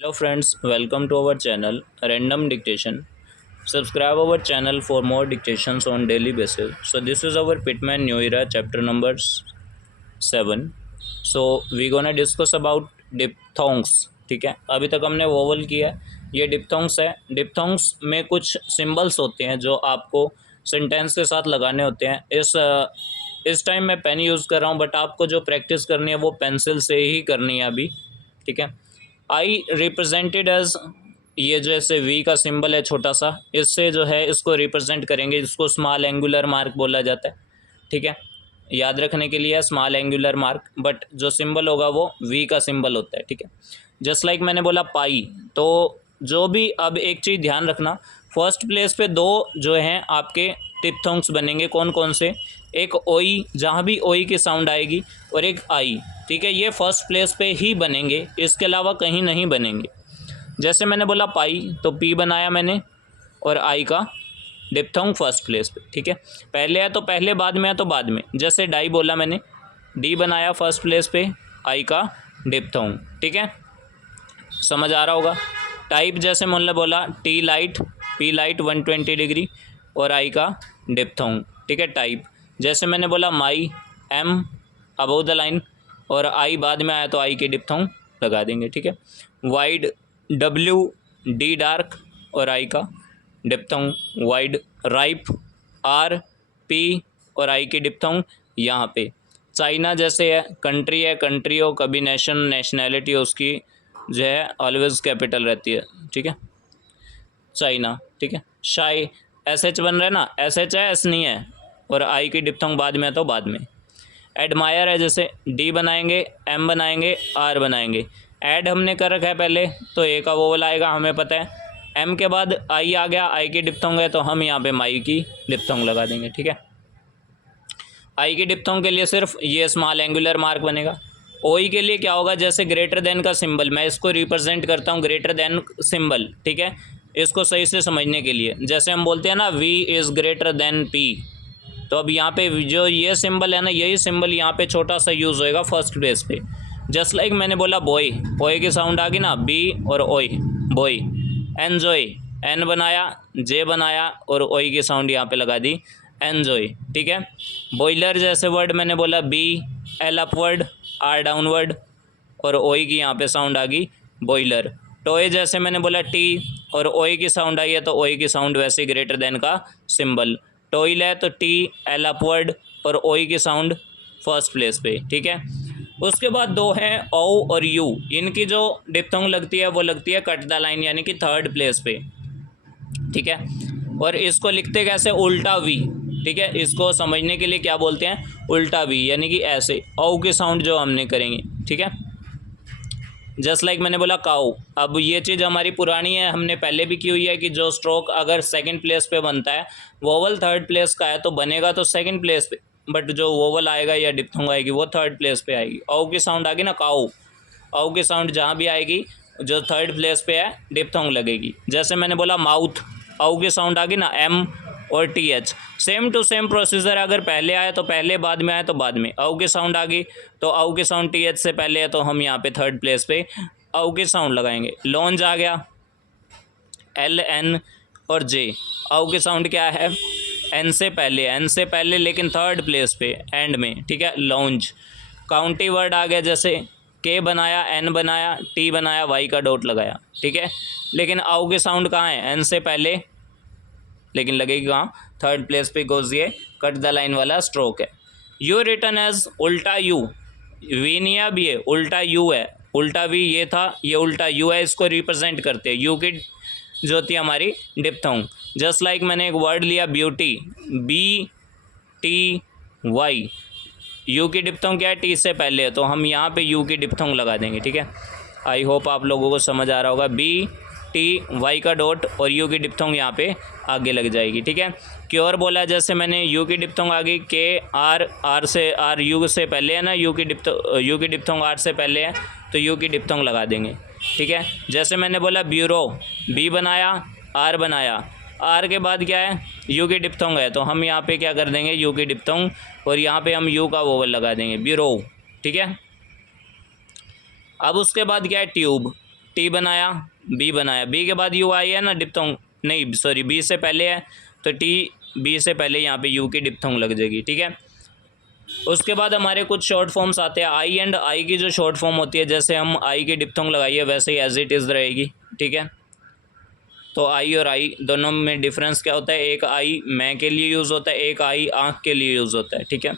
Hello friends, welcome to our channel Random Dictation. Subscribe our channel for more dictations on daily basis. So this is our Pitman New Era chapter number 7. So we gonna discuss about diphthongs. ठीक है, अभी तक हमने vowel किया है, ये diphthongs है। Diphthongs में कुछ सिंबल्स होते हैं जो आपको सेंटेंस के साथ लगाने होते हैं। इस टाइम मैं पेन यूज़ कर रहा हूँ, बट आपको जो प्रैक्टिस करनी है वो पेंसिल से ही करनी है अभी। ठीक है, आई रिप्रेजेंटेड एज, ये जैसे वी का सिंबल है छोटा सा, इससे जो है इसको रिप्रेजेंट करेंगे, इसको स्मॉल एंगुलर मार्क बोला जाता है। ठीक है, याद रखने के लिए स्मॉल एंगुलर मार्क, बट जो सिंबल होगा वो वी का सिंबल होता है। ठीक है, जस्ट लाइक मैंने बोला पाई, तो जो भी, अब एक चीज़ ध्यान रखना, फर्स्ट प्लेस पे दो जो हैं आपके डिप्थोंग्स बनेंगे। कौन कौन से? एक ओई, जहाँ भी ओई की साउंड आएगी, और एक आई। ठीक है, ये फर्स्ट प्लेस पे ही बनेंगे, इसके अलावा कहीं नहीं बनेंगे। जैसे मैंने बोला पाई, तो पी बनाया मैंने, और आई का डिप्थोंग फर्स्ट प्लेस पे। ठीक है, पहले है तो पहले, बाद में है तो बाद में। जैसे डाई बोला मैंने, डी बनाया फर्स्ट प्लेस पे, आई का डिप्थोंग। ठीक है, समझ आ रहा होगा। टाइप जैसे मैंने बोला T light, P light 120 degree, और आई का डिप्थोंग। ठीक है, टाइप जैसे मैंने बोला माई, एम अबव द लाइन, और आई बाद में आया तो आई के डिप्थोंग लगा देंगे। ठीक है, वाइड, डब्ल्यू, डी डार्क, और आई का diphthong wide. Ripe, R, P, और आई की डिप्थोंग यहाँ पे। चाइना जैसे है, कंट्री है, कंट्री हो, कभी नेशन, नेशनैलिटी हो, उसकी जो है ऑलवेज कैपिटल रहती है। ठीक है, चाइना। ठीक है, शाई, एस एच बन रहा है ना, एस एच है, एस नहीं है, और आई की डिप्थोंग बाद में है तो बाद में। एडमायर है, जैसे डी बनाएंगे, एम बनाएंगे, आर बनाएंगे। ऐड हमने कर रखा है पहले, तो ए का वोवल आएगा, हमें पता है। एम के बाद आई आ गया, आई की डिप्थोंग है, तो हम यहाँ पे माई की डिप्थोंग लगा देंगे। ठीक है, आई की डिप्थोंग के लिए सिर्फ ये स्मॉल एंगुलर मार्क बनेगा। ओई के लिए क्या होगा? जैसे ग्रेटर देन का सिंबल, मैं इसको रिप्रेजेंट करता हूँ ग्रेटर देन सिंबल। ठीक है, इसको सही से समझने के लिए, जैसे हम बोलते हैं ना V is greater than P, तो अब यहाँ पे जो ये सिंबल है ना, यही सिंबल यहाँ पे छोटा सा यूज़ होएगा फर्स्ट प्लेस पे। जस्ट लाइक मैंने बोला बॉय, बॉय की साउंड आ गई ना, बी और ओई, बॉय। एन्जॉय, एन बनाया, जे बनाया, और ओई की साउंड यहाँ पे लगा दी, एन्जॉय। ठीक है, बॉयलर जैसे वर्ड मैंने बोला B, L upward, R downward, और ओई की यहाँ पे साउंड आ गई, बॉयलर। टॉय जैसे मैंने बोला टी, और ओई की साउंड आई है, तो ओई की साउंड वैसे ग्रेटर देन का सिंबल। टॉयल है तो टी, एल अपवर्ड, और ओई की साउंड फर्स्ट प्लेस पे। ठीक है, उसके बाद दो हैं ओ और यू, इनकी जो डिप्थोंग लगती है वो लगती है कट द लाइन, यानी कि थर्ड प्लेस पे। ठीक है, और इसको लिखते कैसे? उल्टा वी। ठीक है, इसको समझने के लिए क्या बोलते हैं? उल्टा वी, यानी कि ऐसे ओ की साउंड जो हमने करेंगे। ठीक है, जस्ट लाइक मैंने बोला काऊ। अब ये चीज़ हमारी पुरानी है, हमने पहले भी की हुई है कि जो स्ट्रोक अगर सेकंड प्लेस पे बनता है, वोवल थर्ड प्लेस का है तो बनेगा तो सेकंड प्लेस पे, बट जो वोवल आएगा या डिप्थोंग आएगी वो थर्ड प्लेस पे आएगी। औ की साउंड आ गई ना, काऊ, औ की साउंड जहाँ भी आएगी जो थर्ड प्लेस पे है डिप्थोंग लगेगी। जैसे मैंने बोला माउथ, औ की साउंड आ गई ना, एम और T H. Same to same procedure, अगर पहले आए तो पहले, बाद में आए तो बाद में। औ की साउंड आ गई तो औ की साउंड टी एच से पहले है तो हम यहाँ पे थर्ड प्लेस पे औ की साउंड लगाएंगे। लॉन्ज आ गया, एल, एन और जे, औ की साउंड क्या है? एन से पहले, एन से पहले लेकिन थर्ड प्लेस पे, एंड में। ठीक है, लॉन्ज। काउंटी वर्ड आ गया, जैसे के बनाया, एन बनाया, टी बनाया, वाई का डॉट लगाया। ठीक है, लेकिन औ की साउंड कहाँ है? एन से पहले, लेकिन लगेगी कहाँ? थर्ड प्लेस पे, गोज ये कट द लाइन वाला स्ट्रोक है। यू रिटर्न एज उल्टा यू, वी नहीं है, अब ये उल्टा यू है। उल्टा वी ये था, ये उल्टा यू है, इसको रिप्रेजेंट करते हैं। यू की जो होती है हमारी डिप्थोंग। जस्ट लाइक मैंने एक वर्ड लिया beauty, B T Y, U की डिप्थोंग क्या है? टी से पहले है, तो हम यहाँ पे यू की डिप्थोंग लगा देंगे। ठीक है, आई होप आप लोगों को समझ आ रहा होगा। बी टी वाई का डॉट और यू की डिप्थोंग यहाँ पे आगे लग जाएगी। ठीक है, क्योर बोला, जैसे मैंने यू की डिप्थोंग आ गई, के आर, आर से, आर यू से पहले है ना, यू की डिप्थोंग आर से पहले है, तो यू की डिप्थोंग लगा देंगे। ठीक है, जैसे मैंने बोला ब्यूरो, बी बनाया, आर बनाया, आर के बाद क्या है? यू की डिप्थोंग है, तो हम यहाँ पे क्या कर देंगे? यू की डिप्थोंग, और यहाँ पे हम यू का वोवल लगा देंगे, ब्यूरो। ठीक है, अब उसके बाद क्या है? ट्यूब, टी बनाया, बी बनाया, बी के बाद यू आई है ना डिप्थोंग, नहीं सॉरी बी से पहले है तो टी, बी से पहले यहाँ पे यू की डिप्थोंग लग जाएगी, ठीक है। उसके बाद हमारे कुछ शॉर्ट फॉर्म्स आते हैं। आई एंड आई की जो शॉर्ट फॉर्म होती है, जैसे हम आई की डिप्थोंग लगाइए वैसे ही एज इट इज़ रहेगी, ठीक है। तो आई और आई दोनों में डिफरेंस क्या होता है, एक आई मैं के लिए यूज़ होता है, एक आई आँख के लिए यूज़ होता है, ठीक है।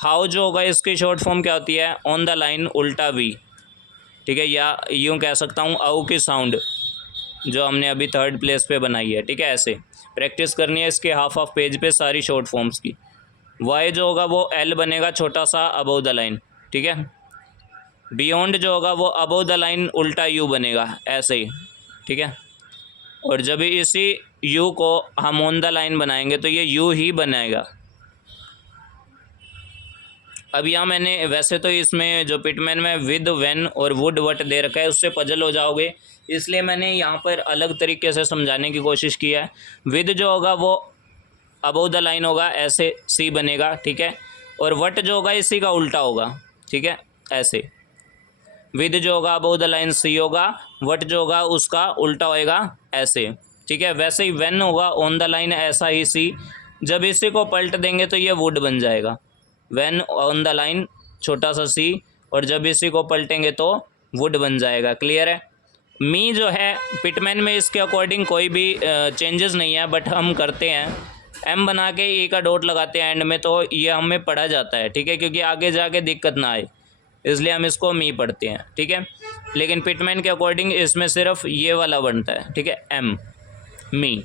हाउ जो होगा इसकी शॉर्ट फॉर्म क्या होती है, ऑन द लाइन उल्टा वी, ठीक है, या यूँ कह सकता हूँ औ की साउंड जो हमने अभी थर्ड प्लेस पे बनाई है, ठीक है। ऐसे प्रैक्टिस करनी है इसके हाफ ऑफ पेज पे सारी शॉर्ट फॉर्म्स की। वाई जो होगा वो एल बनेगा छोटा सा अबव द लाइन, ठीक है। बियॉन्ड जो होगा वो अबव द लाइन उल्टा यू बनेगा ऐसे ही, ठीक है। और जब इसी यू को हम ऑन द लाइन बनाएंगे तो ये यू ही बनाएगा। अब यहाँ मैंने वैसे तो इसमें जो पिटमैन में विद व्हेन और वुड वट दे रखा है उससे पजल हो जाओगे, इसलिए मैंने यहाँ पर अलग तरीके से समझाने की कोशिश की है। विद जो होगा वो अबव द लाइन होगा, ऐसे सी बनेगा, ठीक है। और वट जो होगा इसी का उल्टा होगा, ठीक है, ऐसे। विद जो होगा अबव द लाइन सी होगा, वट जो होगा उसका उल्टा होएगा ऐसे, ठीक है। वैसे ही व्हेन होगा ऑन द लाइन ऐसा ही सी, जब इसी को पलट देंगे तो ये वुड बन जाएगा। व्हेन ऑन द लाइन छोटा सा सी, और जब इसी को पलटेंगे तो वुड बन जाएगा। क्लियर है। मी जो है पिटमैन में इसके अकॉर्डिंग कोई भी चेंजेस नहीं है, बट हम करते हैं एम बना के ई का डॉट लगाते हैं एंड में, तो ये हमें पढ़ा जाता है, ठीक है, क्योंकि आगे जाके दिक्कत ना आए, इसलिए हम इसको मी पढ़ते हैं, ठीक है। लेकिन पिटमैन के अकॉर्डिंग इसमें सिर्फ ये वाला बनता है, ठीक है, एम मी।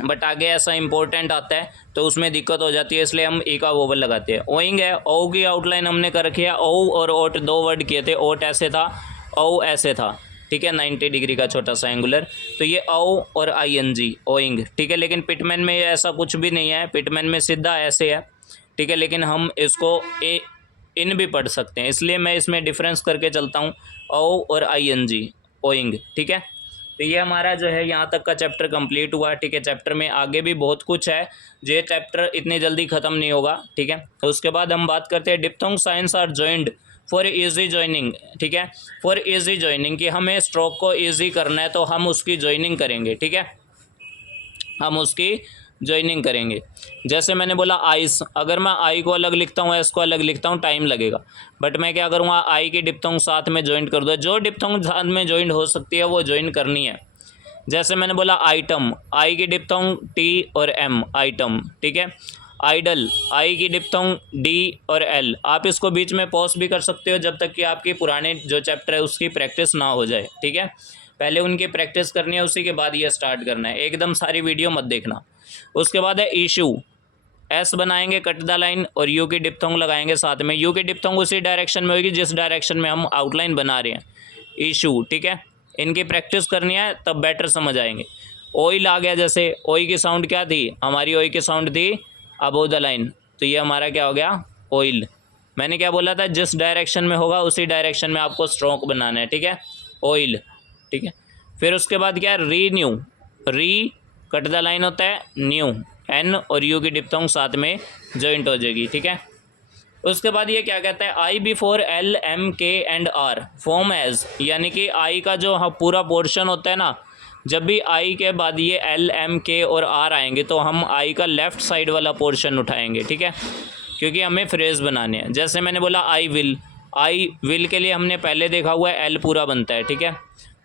बट आगे ऐसा इंपॉर्टेंट आता है तो उसमें दिक्कत हो जाती है, इसलिए हम ई का वोवल लगाते हैं। ओइंग है, ओ की आउटलाइन हमने कर रखी है, ओ और ओट दो वर्ड किए थे, ओट ऐसे था, ओ ऐसे था, ठीक है, 90 डिग्री का छोटा सा एंगुलर, तो ये ओ और आई एन जी ओइंग, ठीक है। लेकिन पिटमैन में ऐसा कुछ भी नहीं है, पिटमैन में सीधा ऐसे है, ठीक है, लेकिन हम इसको ए इन भी पढ़ सकते हैं, इसलिए मैं इसमें डिफरेंस करके चलता हूँ, ओ और आई एन जी ओइंग, ठीक है। तो ये हमारा जो है यहाँ तक का चैप्टर कंप्लीट हुआ, ठीक है। चैप्टर में आगे भी बहुत कुछ है, जो ये चैप्टर इतनी जल्दी ख़त्म नहीं होगा, ठीक है। तो उसके बाद हम बात करते हैं diphthong signs are joined for easy joining, ठीक है। फॉर इजी जॉइनिंग कि हमें स्ट्रोक को इजी करना है तो हम उसकी जॉइनिंग करेंगे, ठीक है, हम उसकी जॉइनिंग करेंगे। जैसे मैंने बोला आइस, अगर मैं आई को अलग लिखता हूँ, एस को अलग लिखता हूँ, टाइम लगेगा, बट मैं क्या करूँगा, आई की डिप्थोंग साथ में जॉइंट कर दूँ। जो डिप्थोंग साथ में जॉइंट हो सकती है वो जॉइन करनी है। जैसे मैंने बोला आइटम, आई की डिप्थोंग टी और एम आइटम, ठीक है। आइडल, आई की डिप्थोंग डी और एल। आप इसको बीच में पॉज भी कर सकते हो जब तक कि आपकी पुराने जो चैप्टर है उसकी प्रैक्टिस ना हो जाए, ठीक है। पहले उनकी प्रैक्टिस करनी है, उसी के बाद ये स्टार्ट करना है, एकदम सारी वीडियो मत देखना। उसके बाद है इशू, एस बनाएंगे कट द लाइन और यू की डिप्थोंग लगाएंगे साथ में। यू की डिप्थोंग उसी डायरेक्शन में होगी जिस डायरेक्शन में हम आउटलाइन बना रहे हैं, इशू, ठीक है। इनकी प्रैक्टिस करनी है तब बेटर समझ आएंगे। ऑयल आ गया, जैसे ओई की साउंड क्या थी हमारी, ओई की साउंड थी अबव द लाइन, तो ये हमारा क्या हो गया, ऑयल। मैंने क्या बोला था, जिस डायरेक्शन में होगा उसी डायरेक्शन में आपको स्ट्रोक बनाना है, ठीक है, ऑयल, ठीक है। फिर उसके बाद क्या है, रीन्यू, री कट द लाइन होता है, न्यू, एन और यू की डिप्थोंग साथ में जॉइंट हो जाएगी, ठीक है। उसके बाद ये क्या कहता है, आई बिफोर एल एम के एंड आर फॉर्म एज, यानी कि आई का जो पूरा पोर्शन होता है ना, जब भी आई के बाद ये एल एम के और आर आएंगे तो हम आई का लेफ़्ट साइड वाला पोर्शन उठाएंगे, ठीक है, क्योंकि हमें फ्रेज बनाने हैं। जैसे मैंने बोला आई विल के लिए हमने पहले देखा हुआ है एल पूरा बनता है, ठीक है।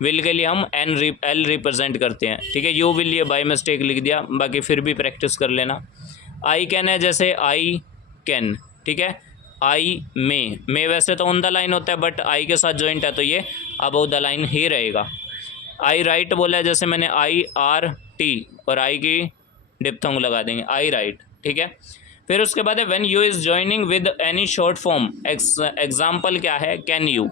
विल के लिए हम एल रिप्रेजेंट करते हैं, ठीक है। यू विल ये बाय मिस्टेक लिख दिया, बाकी फिर भी प्रैक्टिस कर लेना। आई कैन है, जैसे आई कैन, ठीक है। आई मे वैसे तो ऑन द लाइन होता है, बट आई के साथ जॉइंट है तो ये अबव द लाइन ही रहेगा। आई राइट बोला है, जैसे मैंने आई आर टी और आई की डिप्थोंग लगा देंगे, आई राइट, ठीक है। फिर उसके बाद है when you is joining with any short form, example क्या है, can you,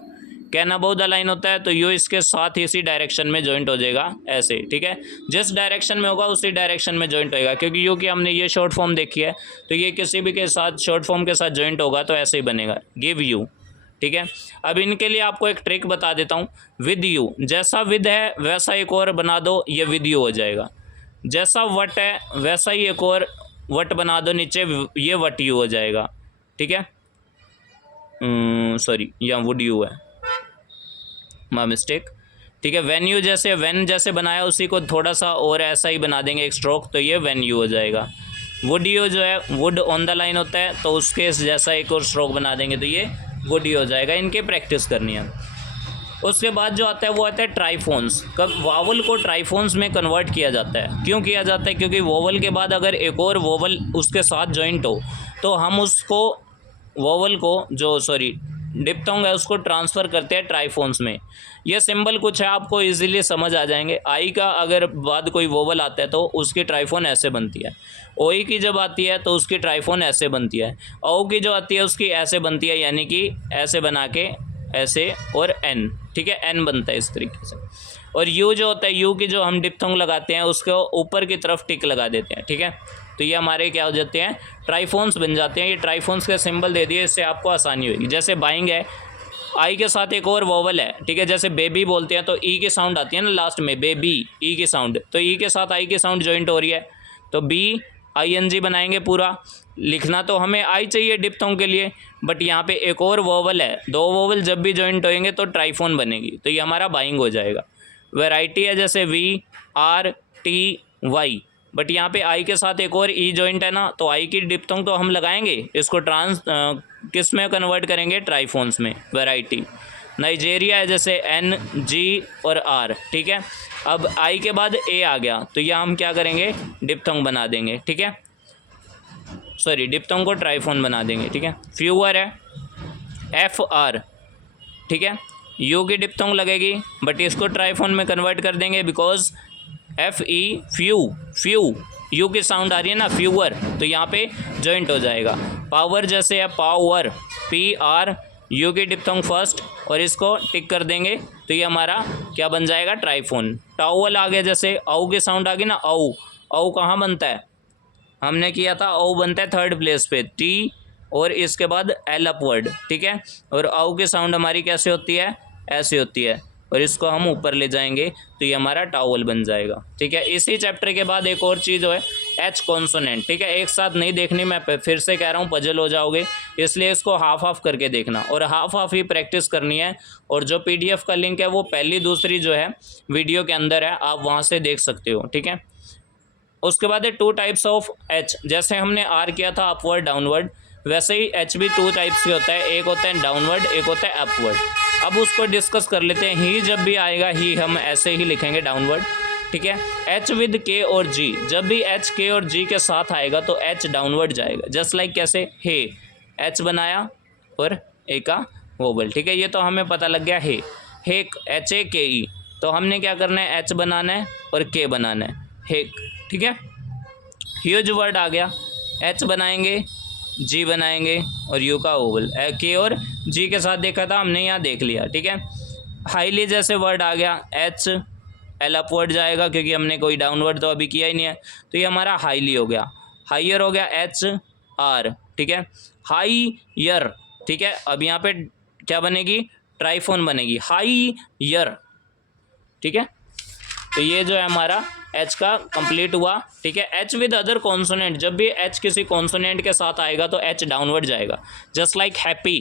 can above the line होता है तो यू इसके साथ इसी डायरेक्शन में जॉइंट हो जाएगा ऐसे, ठीक है। जिस डायरेक्शन में होगा उसी डायरेक्शन में जॉइंट होएगा, क्योंकि यू की हमने ये शॉर्ट फॉर्म देखी है तो ये किसी भी के साथ शॉर्ट फॉर्म के साथ जॉइंट होगा तो ऐसे ही बनेगा, गिव यू, ठीक है। अब इनके लिए आपको एक ट्रिक बता देता हूँ, विद यू, जैसा विद है वैसा एक और बना दो, ये विद यू हो जाएगा। जैसा वट है वैसा ही एक और वट बना दो नीचे, ये वट यू हो जाएगा, ठीक है। सॉरी यहाँ वुड यू है, माय मिस्टेक, ठीक है। व्हेन यू जैसे व्हेन जैसे बनाया उसी को थोड़ा सा और ऐसा ही बना देंगे एक स्ट्रोक, तो ये व्हेन यू हो जाएगा। वुड यू जो है वुड ऑन द लाइन होता है, तो उसके जैसा एक और स्ट्रोक बना देंगे तो ये वुड यू हो जाएगा। इनके प्रैक्टिस करनी है। उसके बाद जो आता है वो आता है ट्राइफोन्स। कब वावल को ट्राइफोन्स में कन्वर्ट किया जाता है, क्यों किया जाता है? क्योंकि वोवल के बाद अगर एक और वोवल उसके साथ जॉइंट हो तो हम उसको वोवल को जो डिप्थोंग है उसको ट्रांसफ़र करते हैं ट्राइफोन्स में। ये सिंबल कुछ है, आपको इजीली समझ आ जाएंगे। आई का अगर बाद कोई वोवल आता है तो उसकी ट्राइफोन ऐसे बनती है। ओई की जब आती है तो उसकी ट्राइफोन ऐसे बनती है। औ की जो आती है उसकी ऐसे बनती है, यानी कि ऐसे बना के ऐसे, और एन, ठीक है, एन बनता है इस तरीके से। और यू जो होता है, यू की जो हम डिप्थोंग लगाते हैं उसको ऊपर की तरफ टिक लगा देते हैं, ठीक है। तो ये हमारे क्या हो जाते हैं? ट्राइफोन्स बन जाते हैं। ये ट्राइफोन्स का सिंबल दे दिए, इससे आपको आसानी होगी। जैसे बाइंग है, आई के साथ एक और वोवल है, ठीक है। जैसे बेबी बोलते हैं तो ई की साउंड आती है ना लास्ट में, बेबी, ई की साउंड, तो ई के साथ आई की साउंड जॉइंट हो रही है, तो बी आई एन जी बनाएंगे पूरा। लिखना तो हमें आई चाहिए डिप्थोंग के लिए, बट यहाँ पे एक और वोवल है, दो वोवल जब भी जॉइंट होंगे तो ट्राइफोन बनेगी, तो ये हमारा बाइंग हो जाएगा। वैरायटी है जैसे V R T Y, but यहाँ पे आई के साथ एक और ई जॉइंट है ना, तो आई की डिप्थोंग तो हम लगाएंगे, इसको किस में कन्वर्ट करेंगे? ट्राइफोन्स में, वैरायटी। नाइजेरिया है जैसे एन जी और आर, ठीक है। अब आई के बाद ए आ गया तो यह हम क्या करेंगे? डिप्थोंग बना देंगे, ठीक है। डिप्थोंग को ट्राइफोन बना देंगे, ठीक है। फ्यूअर है एफ आर, ठीक है। यू की डिप्थोंग लगेगी बट इसको ट्राइफोन में कन्वर्ट कर देंगे, because F E few you की साउंड आ रही है ना, फ्यूअर, तो यहाँ पे जॉइंट हो जाएगा। पावर जैसे है पावर, पी आर, यू की डिप्थोंग फर्स्ट और इसको टिक कर देंगे तो ये हमारा क्या बन जाएगा? ट्राइफोन। टावल आ गया, जैसे औ की साउंड आ गई ना, औ कहाँ बनता है? हमने किया था औ बनता है थर्ड प्लेस पे, टी और इसके बाद एल अपवर्ड, ठीक है। और औ की साउंड हमारी कैसे होती है? ऐसे होती है, और इसको हम ऊपर ले जाएंगे तो ये हमारा टावल बन जाएगा, ठीक है। इसी चैप्टर के बाद एक और चीज़ है एच कॉन्सोनेंट, ठीक है। एक साथ नहीं देखनी, मैं फिर से कह रहा हूँ, पजल हो जाओगे, इसलिए इसको हाफ हाफ करके देखना और हाफ हाफ ही प्रैक्टिस करनी है। और जो पीडीएफ का लिंक है वो पहली दूसरी जो है वीडियो के अंदर है, आप वहाँ से देख सकते हो, ठीक है। उसके बाद है टू टाइप्स ऑफ एच। जैसे हमने आर किया था अपवर्ड डाउनवर्ड, वैसे ही एच भी टू टाइप्स के होता है, एक होता है डाउनवर्ड, एक होता है अपवर्ड। अब उसको डिस्कस कर लेते हैं। ही जब भी आएगा ही हम ऐसे ही लिखेंगे डाउनवर्ड, ठीक है। एच विद के और जी, जब भी एच के और जी के साथ आएगा तो एच डाउनवर्ड जाएगा। जस्ट लाइक कैसे? हे, एच बनाया और ए का वोबल, ठीक है। ये तो हमें पता लग गया हे एच ए के ई, तो हमने क्या करना है? एच बनाना है और के बनाना है, हेक, ठीक है। ह्यूज वर्ड आ गया, एच बनाएंगे, जी बनाएंगे और यू का ओवल, के और जी के साथ देखा था हमने, यहाँ देख लिया, ठीक है। हाईली जैसे वर्ड आ गया, एच एल अपवर्ड जाएगा क्योंकि हमने कोई डाउनवर्ड तो अभी किया ही नहीं है, तो ये हमारा हाईली हो गया। हाइयर हो गया एच आर, ठीक है। हाईयर, ठीक है। अब यहाँ पे क्या बनेगी? ट्राइफोन बनेगी, हाईयर, ठीक है। तो ये जो है हमारा एच का कंप्लीट हुआ, ठीक है। एच विद अदर कॉन्सोनेंट, जब भी एच किसी कॉन्सोनेंट के साथ आएगा तो एच डाउनवर्ड जाएगा। जस्ट लाइक हैप्पी,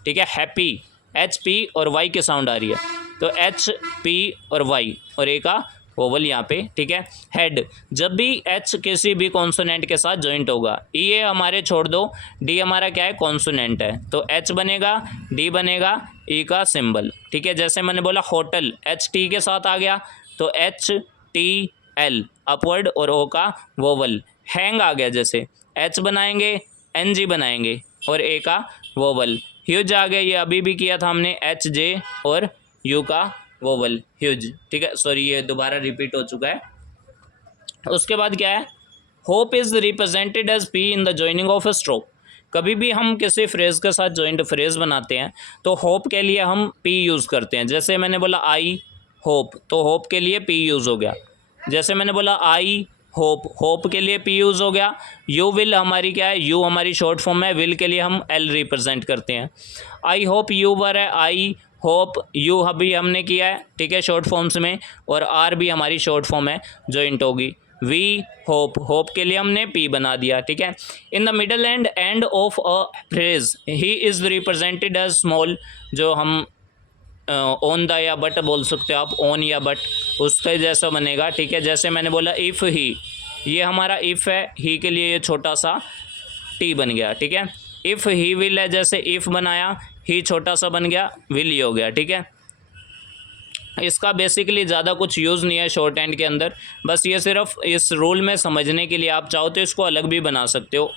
ठीक है। हैप्पी, एच पी और वाई की साउंड आ रही है, तो एच पी और वाई और ए का वोवल यहाँ पे, ठीक है। हेड, जब भी एच किसी भी कॉन्सोनेंट के साथ जॉइंट होगा, ई ए हमारे छोड़ दो, डी हमारा क्या है? कॉन्सोनेंट है, तो एच बनेगा, डी बनेगा, ई का सिंबल, ठीक है। जैसे मैंने बोला होटल, एच टी के साथ आ गया तो एच टी एल अपवर्ड और ओ का वोवल। हैंग आ गया, जैसे एच बनाएंगे, एन जी बनाएंगे और ए का वोवल। ह्यूज आ गया, ये अभी भी किया था हमने, एच जे और यू का वोवल, ह्यूज, ठीक है। ये दोबारा रिपीट हो चुका है। उसके बाद क्या है? Hope is represented as P in the joining of a stroke. कभी भी हम किसी फ्रेज के साथ जॉइंट फ्रेज बनाते हैं तो होप के लिए हम पी यूज़ करते हैं। जैसे मैंने बोला आई होप, तो होप के लिए पी यूज़ हो गया। जैसे मैंने बोला आई होप, होप के लिए पी यूज़ हो गया। यू विल हमारी क्या है? यू हमारी शॉर्ट फॉर्म है, विल के लिए हम एल रिप्रेजेंट करते हैं। आई होप यू वर है, आई होप यू अभी हमने किया है, ठीक है, शॉर्ट फॉर्म्स में, और आर भी हमारी शॉर्ट फॉर्म है, जॉइंट होगी। वी होप, होप के लिए हमने पी बना दिया, ठीक है। In the middle and of a phrase he is represented as small, जो हम ऑन द या बट बोल सकते हो आप, ऑन या बट, उसके जैसा बनेगा। ठीक है, जैसे मैंने बोला इफ़ ही, ये हमारा इफ़ है, ही के लिए ये छोटा सा टी बन गया। ठीक है, इफ़ ही विल है, जैसे इफ़ बनाया, ही छोटा सा बन गया, विल ही हो गया। ठीक है, इसका बेसिकली ज़्यादा कुछ यूज़ नहीं है शॉर्ट हैंड के अंदर, बस ये सिर्फ इस रूल में समझने के लिए। आप चाहो तो इसको अलग भी बना सकते हो।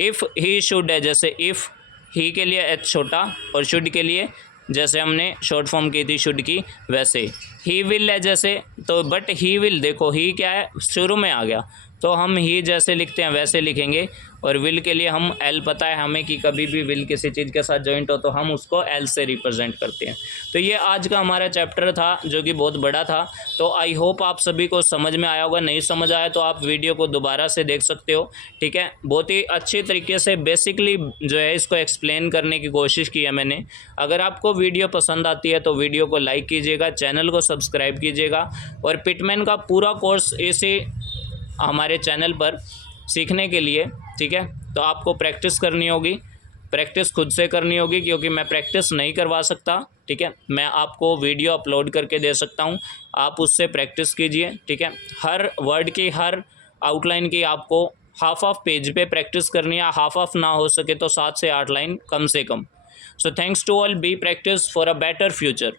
इफ़ ही शुड है, जैसे इफ़ ही के लिए एच छोटा और शुड के लिए जैसे हमने शॉर्ट फॉर्म की थी शुड की, वैसे ही विल है जैसे, तो बट ही विल, देखो ही क्या है, शुरू में आ गया, तो हम ही जैसे लिखते हैं वैसे लिखेंगे। और विल के लिए हम एल, पता है हमें कि कभी भी विल किसी चीज़ के साथ जॉइंट हो तो हम उसको एल से रिप्रेजेंट करते हैं। तो ये आज का हमारा चैप्टर था जो कि बहुत बड़ा था। तो आई होप आप सभी को समझ में आया होगा। नहीं समझ आया तो आप वीडियो को दोबारा से देख सकते हो। ठीक है, बहुत ही अच्छी तरीके से बेसिकली जो है इसको एक्सप्लेन करने की कोशिश की है मैंने। अगर आपको वीडियो पसंद आती है तो वीडियो को लाइक कीजिएगा, चैनल को सब्सक्राइब कीजिएगा। और पिटमैन का पूरा कोर्स इसी हमारे चैनल पर सीखने के लिए, ठीक है, तो आपको प्रैक्टिस करनी होगी, प्रैक्टिस खुद से करनी होगी, क्योंकि मैं प्रैक्टिस नहीं करवा सकता। ठीक है, मैं आपको वीडियो अपलोड करके दे सकता हूँ, आप उससे प्रैक्टिस कीजिए। ठीक है, हर वर्ड की, हर आउटलाइन की आपको हाफ पेज पे प्रैक्टिस करनी है, हाफ ना हो सके तो 7 से 8 लाइन कम से कम। So thanks to all, be practice for a better future.